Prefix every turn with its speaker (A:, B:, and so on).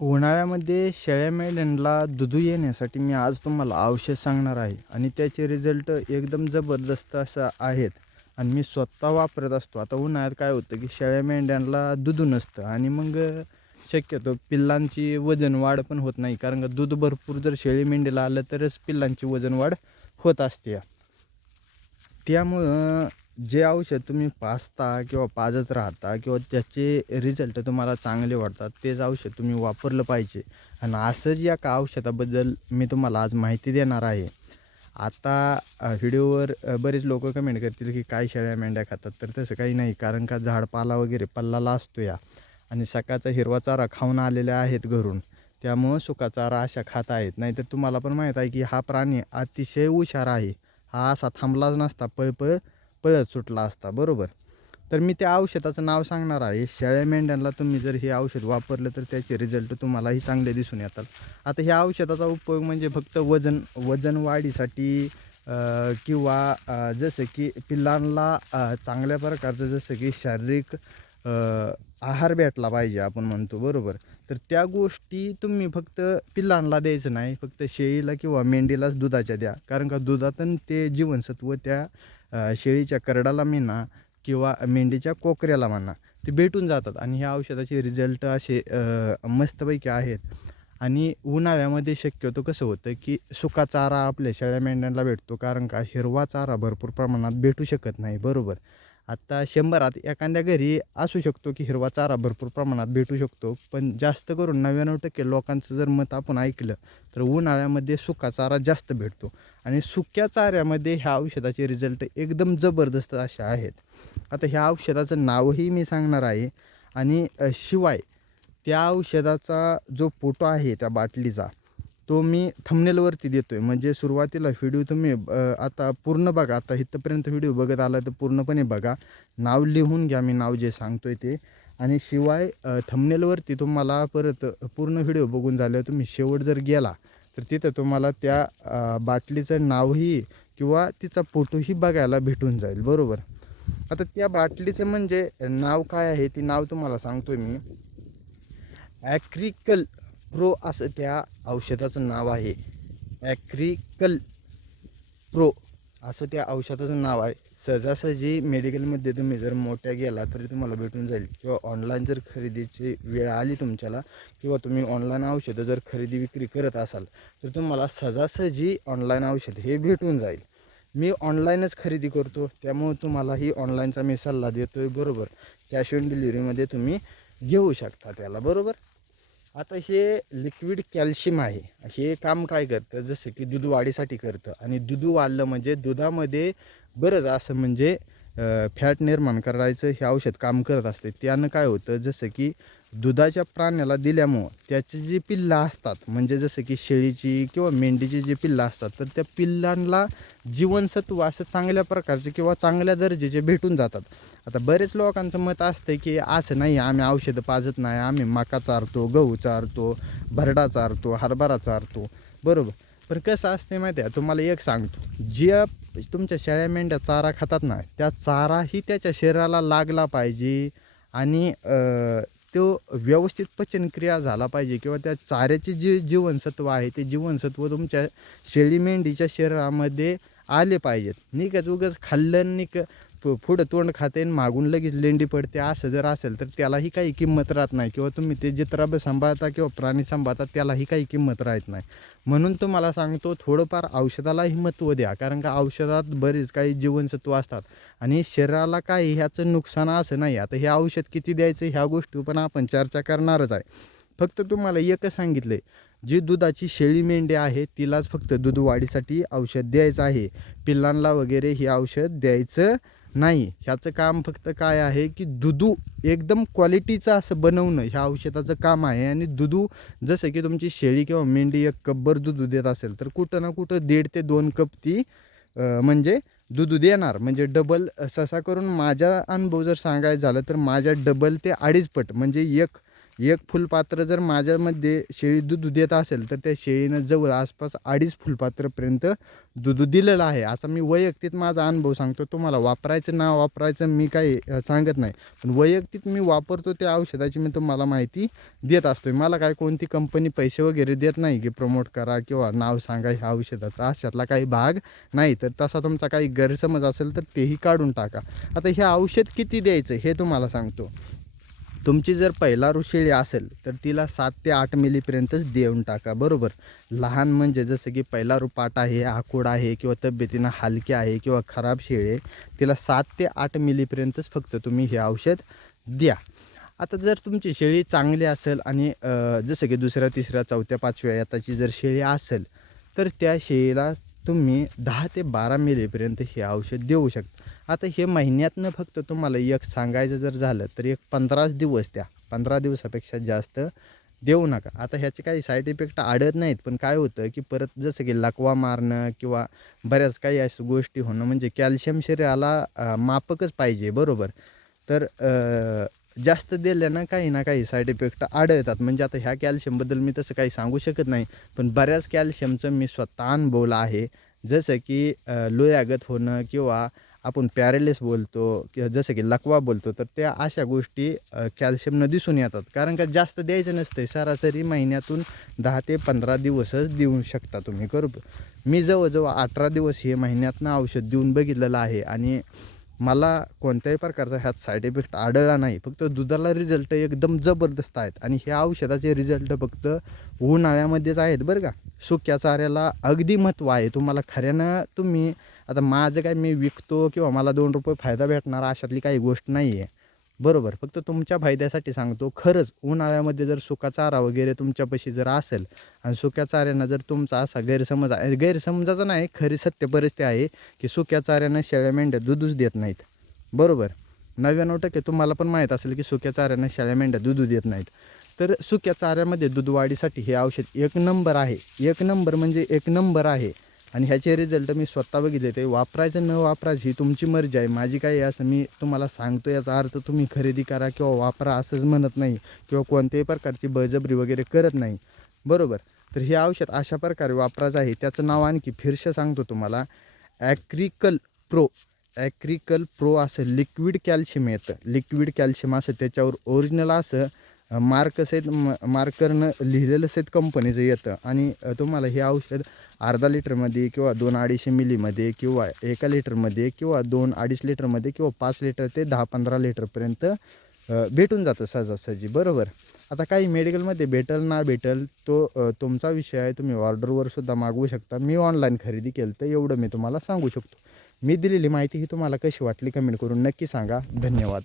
A: उन्हाळ्यामध्ये शेळ्या मेंढ्यांना दुधू येण्यासाठी मी आज तुम्हाला औषध सांगणार आहे. आणि त्याचे रिझल्ट एकदम जबरदस्त असं आहेत. आणि मी स्वतः वापरत असतो. आता उन्हाळ्यात काय होतं की शेळ्या मेंढ्यांना दुधू नसतं. आणि मग शक्यतो पिल्लांची वजन वाढ पण होत नाही. कारण का दूध भरपूर जर शेळी मेंढीला आलं तरच पिल्लांची वजन वाढ होत असते. त्यामुळं जे औषध तुम्ही पाजता किंवा पाजत राहता किंवा त्याचे रिझल्ट तुम्हाला चांगले वाटतात तेच औषध तुम्ही वापरलं पाहिजे. आणि असंच या का औषधाबद्दल मी तुम्हाला आज माहिती देणार आहे. आता व्हिडिओवर बरेच लोक कमेंट करतील की काय शेळ्या मेंढ्या खातात तर तसं काही नाही. कारण का झाडपाला वगैरे पल्लाला असतो या. आणि सकाळचा हिरवा चारा खाऊन आलेल्या आहेत घरून. त्यामुळं सुका चारा अशा खात आहेत. नाहीतर तुम्हाला पण माहीत आहे की हा प्राणी अतिशय हुशार आहे. हा असा थांबलाच नसता. पळपळ पळत सुटला असता बरोबर? तर मी त्या औषधाचं नाव सांगणार आहे. शेळ्या मेंढ्यांना तुम्ही जर हे औषध वापरलं तर त्याचे रिझल्ट तुम्हालाही चांगले दिसून येतात. आता ह्या औषधाचा उपयोग म्हणजे फक्त वजन वजन वाढीसाठी किंवा जसं की पिल्लांना चांगल्या प्रकारचं जसं की शारीरिक आहार भेटला पाहिजे आपण म्हणतो बरोबर? तर त्या गोष्टी तुम्ही फक्त पिल्लांना द्यायचं नाही. फक्त शेळीला किंवा मेंढीलाच दुधाच्या द्या. कारण का दुधातून ते जीवनसत्व त्या शेळीच्या करडाला म्हणा किंवा मेंढीच्या कोकऱ्याला म्हणा ते भेटून जातात. आणि ह्या औषधाचे रिझल्ट असे मस्तपैकी आहेत. आणि उन्हाळ्यामध्ये शक्यतो कसं होतं की सुका चारा आपल्या शेळ्या मेंढ्यांना भेटतो कारण का हिरवा चारा भरपूर प्रमाणात भेटू शकत नाही. बरोबर? आत्ता शंभरात एखाद्या घरी असू शकतो की हिरवा चारा भरपूर प्रमाणात भेटू शकतो पण जास्त करून नव्याण्णव टक्के लोकांचं जर मत आपण ऐकलं तर उन्हाळ्यामध्ये सुका चारा जास्त भेटतो. आणि सुक्या चाऱ्यामध्ये ह्या औषधाचे रिझल्ट एकदम जबरदस्त असे आहेत. आता ह्या औषधाचं नावही मी सांगणार आहे. आणि शिवाय त्या औषधाचा जो फोटो आहे त्या बाटलीचा तो मी थंबनेलवरती देतो आहे म्हणजे सुरुवातीला व्हिडिओ तुम्ही आता पूर्ण बघा. आता इथंपर्यंत व्हिडिओ बघत आला तर पूर्णपणे बघा. नाव लिहून घ्या मी नाव जे सांगतो आहे ते. आणि शिवाय थमनेलवरती थंबनेलवरती तुम्हाला परत पूर्ण व्हिडिओ बघून झाल्यावर तुम्ही शेवट जर गेला तर तिथं तुम्हाला त्या बाटलीचं नावही किंवा तिचा फोटोही बघायला भेटून जाईल. बरोबर? आता त्या बाटलीचं म्हणजे नाव काय आहे? ती नाव तुम्हाला सांगतो मी. ॲक्रिकल प्रो असं त्या औषधाचं नाव आहे. ॲक्रिकल प्रो असं त्या औषधाचं नाव आहे. सहजासहजी मेडिकलमध्ये तुम्ही जर मोठ्या गेला तरी तुम्हाला भेटून जाईल. किंवा ऑनलाईन जर खरेदीची वेळ आली तुमच्याला किंवा तुम्ही ऑनलाईन औषधं जर खरेदी विक्री करत असाल तर तुम्हाला सहजासहजी ऑनलाईन औषध हे भेटून जाईल. मी ऑनलाईनच खरेदी करतो. त्यामुळे तुम्हाला ही ऑनलाईनचा मी सल्ला देतो आहे बरोबर कॅश ऑन डिलिव्हरीमध्ये तुम्ही घेऊ शकता त्याला बरोबर? आता हे लिक्विड कॅल्शियम आहे. हे काम काय करतं? जसं की दूध वाढीसाठी करतं. आणि दूध वाढलं म्हणजे दुधामध्ये बरंच असं म्हणजे फॅट निर्माण करायचं हे औषध काम करत असते. त्यानं काय होतं? जसं की दुधाच्या प्राण्याला दिल्यामुळं त्याची जी पिल्लं असतात म्हणजे जसं की शेळीची किंवा मेंढीची जी पिल्लं असतात तर त्या पिल्लांना जीवनसत्व असं चांगल्या प्रकारचे किंवा चांगल्या दर्जेचे भेटून जातात. आता बरेच लोकांचं मत असतं की असं नाही आम्ही औषधं पाजत नाही आम्ही मका चारतो गहू चारतो भरडा चारतो हरभरा चारतो. बरोबर. पण कसं असते माहिती आहे तुम्हाला एक सांगतो. जे तुमच्या शेळ्या मेंढ्या चारा खातात ना त्या चाराही त्याच्या शरीराला लागला पाहिजे आणि तो व्यवस्थित पचनक्रिया झाला पाहिजे किंवा त्या चाऱ्याचे जे जीवनसत्व आहे ते जीवनसत्व तुमच्या शेळी मेंढीच्या शरीरामध्ये आले पाहिजेत. निकच उगाच खाल्लं नाही पुढं तोंड खाते आणि मागून लगेच लेंडी पडते. असं जर असेल तर त्यालाही काही किंमत राहत नाही. किंवा तुम्ही ते जित्राब सांभाळता किंवा प्राणी सांभाळता त्यालाही काही किंमत राहत नाही. म्हणून तुम्हाला सांगतो थोडंफार औषधालाही महत्त्व द्या. कारण का औषधात बरेच काही जीवनसत्व असतात. आणि शरीराला काही ह्याचं नुकसान असं नाही. आता हे औषध किती द्यायचं ह्या गोष्टी पण आपण चर्चा करणारच आहे. फक्त तुम्हाला एकच सांगितलं आहे जी दुधाची शेळी मेंढी आहे तिलाच फक्त दूध वाढीसाठी औषध द्यायचं आहे. पिल्लांना वगैरे हे औषध द्यायचं नाही ह्याचं काम फक्त काय आहे की दुधू एकदम क्वालिटीचं असं बनवणं ह्या औषधाचं काम आहे. आणि दुधू जसं की तुमची शेळी किंवा मेंढी एक कपभर दूध देत असेल तर कुठं ना कुठं दीड ते दोन कप ती म्हणजे दूध देणार. म्हणजे डबल ससा करून माझा अनुभव जर सांगायचं झालं तर माझ्या डबल ते अडीच पट म्हणजे एक एक फुलपात्र जर माझ्यामध्ये शेळी दूध देत असेल तर त्या शेळीनं जवळ आसपास अडीच फुलपात्रपर्यंत दूध दिलेलं आहे. असा मी वैयक्तिक माझा अनुभव सांगतो. तुम्हाला वापरायचं ना वापरायचं मी काही सांगत नाही. पण वैयक्तिक मी वापरतो त्या औषधाची मी तुम्हाला माहिती देत असतो मला काय कोणती कंपनी पैसे वगैरे देत नाही की प्रमोट करा किंवा नाव सांगा ह्या औषधाचा. अशातला काही भाग नाही. तर तसा तुमचा काही गैरसमज असेल तर तेही काढून टाका. आता हे औषध किती द्यायचं हे तुम्हाला सांगतो. तुमची जर पहिला शेळी असेल तर तिला सात ते आठ मिलीपर्यंतच देऊन टाका बरोबर? लहान म्हणजे जसं की पहिला रुपाट आहे आकोड आहे किंवा तब्येतीनं हलकी आहे किंवा खराब शेळी आहे तिला सात ते आठ मिलीपर्यंतच फक्त तुम्ही हे औषध द्या. आता जर तुमची शेळी चांगली असेल आणि जसं की दुसऱ्या तिसऱ्या चौथ्या पाचव्या याताची जर शेळी असेल तर त्या शेळीला तुम्ही दहा ते बारा मिलीपर्यंत हे औषध देऊ शकता. आता हे महिन्यातनं फक्त तुम्हाला एक सांगायचं जर झालं तर एक पंधराच दिवस द्या. पंधरा दिवसापेक्षा जास्त देऊ नका. आता ह्याचे काही साईड इफेक्ट आढळत नाहीत पण काय होतं की परत जसं की लकवा मारणं किंवा बऱ्याच काही अशा गोष्टी होणं म्हणजे कॅल्शियम शरीराला मापकच पाहिजे बरोबर? तर जास्त दिल्यानं काही ना काही साईड इफेक्ट आढळतात. म्हणजे आता ह्या कॅल्शियमबद्दल मी तसं काही सांगू शकत नाही पण बऱ्याच कॅल्शियमचं मी स्वतः अनुभवलं आहे. जसं की लोयागत होणं किंवा आपण पॅरेलेस बोलतो किंवा जसं की लकवा बोलतो तर त्या अशा गोष्टी कॅल्शियमनं दिसून येतात. कारण का जास्त द्यायचं नसतं सरासरी महिन्यातून दहा ते पंधरा दिवसच देऊ शकता तुम्ही. करू मी जवळजवळ अठरा दिवस हे महिन्यातनं औषध देऊन बघितलेलं आहे आणि मला कोणत्याही प्रकारचा ह्यात साईड इफेक्ट आढळला नाही. फक्त दुधाला रिझल्ट एकदम जबरदस्त आहेत आणि ह्या औषधाचे रिझल्ट फक्त उन्हाळ्यामध्येच आहेत बरं का. सुक्या चाऱ्याला अगदी महत्त्व आहे. तुम्हाला खऱ्यानं तुम्ही आता माझं काय मी विकतो किंवा मला दोन रुपये फायदा भेटणार अशातली काही गोष्ट नाही आहे बरोबर फक्त तुमच्या फायद्यासाठी सांगतो. खरंच उन्हाळ्यामध्ये जर सुका चारा वगैरे तुमच्यापाशी जर असेल आणि सुक्या चाऱ्यानं जर तुमचा असा गैरसमज आहे गैरसमजाचा नाही खरी सत्य परिस्थिती आहे की सुक्या चाऱ्यानं शेळ्या मेंढ्या दूधच देत नाहीत. बरोबर? नव्याण्णव टक्के तुम्हाला पण माहीत असेल की सुक्या चाऱ्यानं शेळ्या मेंढ्या दूध देत नाहीत. तर सुक्या चाऱ्यामध्ये दूध वाढीसाठी हे औषध एक नंबर आहे. एक नंबर म्हणजे एक नंबर आहे. आणि ह्याचे रिझल्ट मी स्वतः बघितले ते वापरायचं न वापरायचं ही तुमची मर्जी आहे. माझी काही असं मी तुम्हाला सांगतो याचा अर्थ तुम्ही खरेदी करा किंवा वापरा असंच म्हणत नाही किंवा कोणत्याही प्रकारची बळजबरी वगैरे करत नाही. बरोबर? तर हे औषध अशा प्रकारे वापरायचं आहे. त्याचं नाव आणखी फिरशं सांगतो तुम्हाला. ॲक्रिकल प्रो ॲक्रिकल प्रो असं लिक्विड कॅल्शियम येतं. लिक्विड कॅल्शियम असं त्याच्यावर ओरिजिनल असं मार्क म मार्करनं लिहिलेलं सहित कंपनीचं येतं. आणि तुम्हाला हे औषध अर्धा लिटरमध्ये किंवा दोन अडीचशे मिलीमध्ये किंवा एका लिटरमध्ये किंवा दोन अडीच लिटरमध्ये किंवा पाच लिटर ते दहा पंधरा लिटरपर्यंत भेटून जातं सहजासहजी. बरोबर? आता काही मेडिकलमध्ये भेटल ना भेटल तो तुमचा विषय आहे. तुम्ही ऑर्डरवर सुद्धा मागवू शकता. मी ऑनलाईन खरेदी केलं तर एवढं मी तुम्हाला सांगू शकतो. मी दिलेली माहिती ही तुम्हाला कशी वाटली कमेंट करून नक्की सांगा. धन्यवाद.